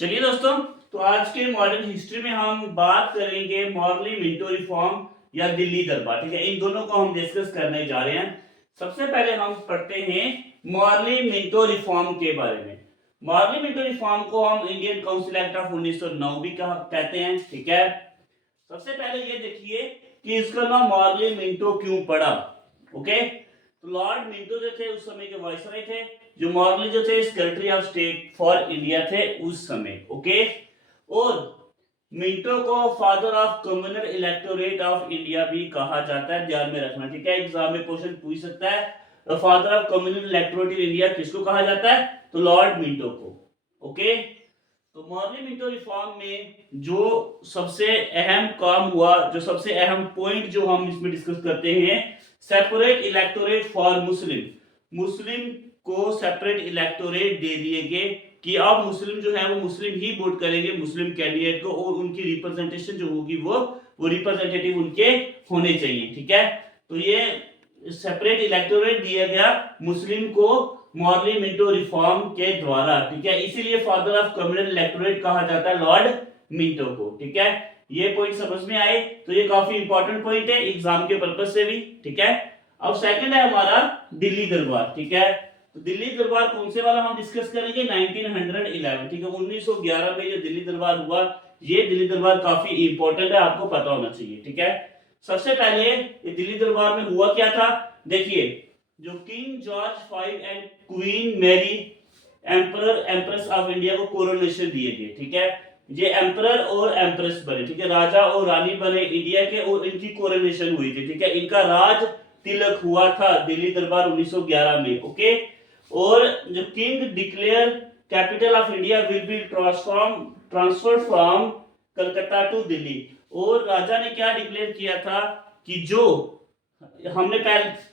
चलिए दोस्तों, तो आज के मॉडर्न हिस्ट्री में हम बात करेंगे मॉर्ली मिंटो रिफॉर्म या दिल्ली दरबार। ठीक है, इन दोनों को हम डिस्कस करने जा रहे हैं। सबसे पहले हम पढ़ते हैं मॉर्ली मिंटो रिफॉर्म के बारे में। मॉर्ली मिंटो रिफॉर्म को हम इंडियन काउंसिल एक्ट ऑफ 1909 भी कहते हैं। ठीक है, सबसे पहले ये देखिए कि इसका नाम मॉर्ली मिंटो क्यों पड़ा। ओके, तो लॉर्ड मिंटो जो थे उस समय के वाइसरॉय थे, जो मॉर्ली जो थे secretary of state for India थे उस समय। ओके, और मिंटो को father of communal electorate of India भी कहा जाता है, ध्यान में रखना। ठीक है, एग्जाम में क्वेश्चन पूछ सकता है father of communal electorate in India किसको कहा जाता है, तो लॉर्ड मिंटो को। ओके, तो मॉर्ली मिंटो रिफॉर्म में जो सबसे अहम काम हुआ, जो सबसे अहम पॉइंट जो हम इसमें डिस्कस करते हैं, सेपरेट इलेक्टोरेट फॉर मुस्लिम को सेपरेट इलेक्टोरेट दे दिए गए कि अब मुस्लिम जो है वो मुस्लिम ही वोट करेंगे मुस्लिम कैंडिडेट को, और उनकी रिप्रेजेंटेशन जो होगी वो रिप्रेजेंटेटिव उनके होने चाहिए। ठीक है, तो ये सेपरेट इलेक्टोरेट दिया गया मुस्लिम को मॉर्ली मिंटो रिफॉर्म के द्वारा। ठीक है, इसीलिए फादर ऑफ कम्युनल इलेक्टोरेट कहा जाता है लॉर्ड मिंटो को। ठीक है, ये पॉइंट समझ में आए तो ये काफी इंपॉर्टेंट पॉइंट है एग्जाम के पर्पज से भी। ठीक है, अब सेकंड है हमारा दिल्ली दरबार। ठीक है, तो दिल्ली दरबार कौन से वाला हम डिस्कस करेंगे, 1911। ठीक है, 1911 में जो दिल्ली दरबार हुआ, ये दिल्ली दरबार काफी इंपॉर्टेंट है, आपको पता होना चाहिए। ठीक है, सबसे पहले ये दिल्ली दरबार में हुआ क्या था, देखिए जो King George 5 and Queen Mary emperor empress of India को कोरोनेशन दिए गए। ठीक है, ये एम्परर और एम्प्रेस बने। ठीक है, राजा और रानी बने इंडिया के, और इनकी कोरोनेशन हुई थी। ठीक है, इनका राज तिलक हुआ था दिल्ली दरबार 1911 में। ओके, और जो king declare capital of India will be transferred from Calcutta to Delhi, और राजा ने क्या डिक्लेयर किया था कि जो हमने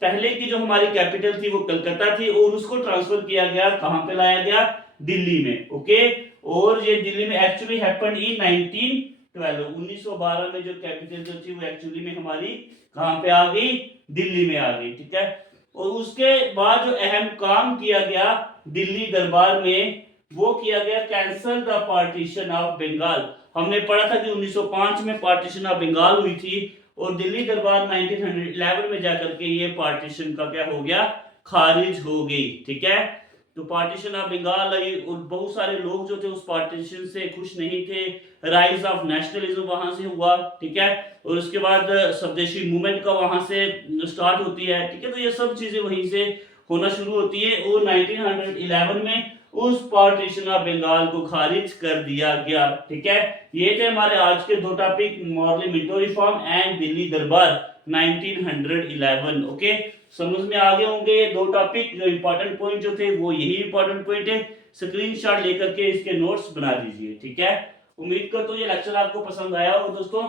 पहले की जो हमारी कैपिटल थी वो कलकत्ता थी, और उसको ट्रांसफर किया गया, कहां पे लाया गया, दिल्ली में। ओके, और ये दिल्ली में एक्चुअली हैपेंड इन 1912 में जो कैपिटल जो थी वो एक्चुअली में हमारी कहां पे आ गई, दिल्ली में आ गई। ठीक है, और उसके बाद जो अहम काम किया गया दिल्ली दरबार में, वो किया गया cancel the partition of Bengal. हमने पढ़ा था कि 1905 में पार्टीशन ऑफ बंगाल हुई थी, और दिल्ली दरबार 1911 में जाकर के ये पार्टीशन का क्या हो गया, खारिज हो गई। ठीक है, तो पार्टीशन ऑफ बंगाल आई, और बहुत सारे लोग जो थे उस पार्टीशन से खुश नहीं थे, राइज ऑफ नेशनलिज्म वहां से हुआ। ठीक है, और उसके बाद स्वदेशी मूवमेंट का वहां से स्टार्ट होती है। ठीक है, तो ये सब चीजें वहीं से होना शुरू होती है, और 1911 में उस पार्टीशन ऑफ बंगाल को खारिज कर दिया गया। ठीक है, ये थे हमारे आज के दो topic, Morley Minto reform and Delhi दरबार 1911। ओके, समझ में आ गए होंगे दो टॉपिक, जो इंपॉर्टेंट पॉइंट जो थे वो यही इंपॉर्टेंट पॉइंट है। स्क्रीनशॉट लेकर के इसके नोट्स बना दीजिए। ठीक है, उम्मीद करता हूं ये लेक्चर आपको पसंद आया हो दोस्तों।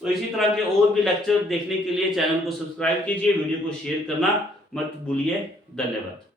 तो इसी तरह के और भी लेक्चर देखने के लिए चैनल को सब्सक्राइब कीजिए, वीडियो को शेयर करना मत भूलिए। धन्यवाद।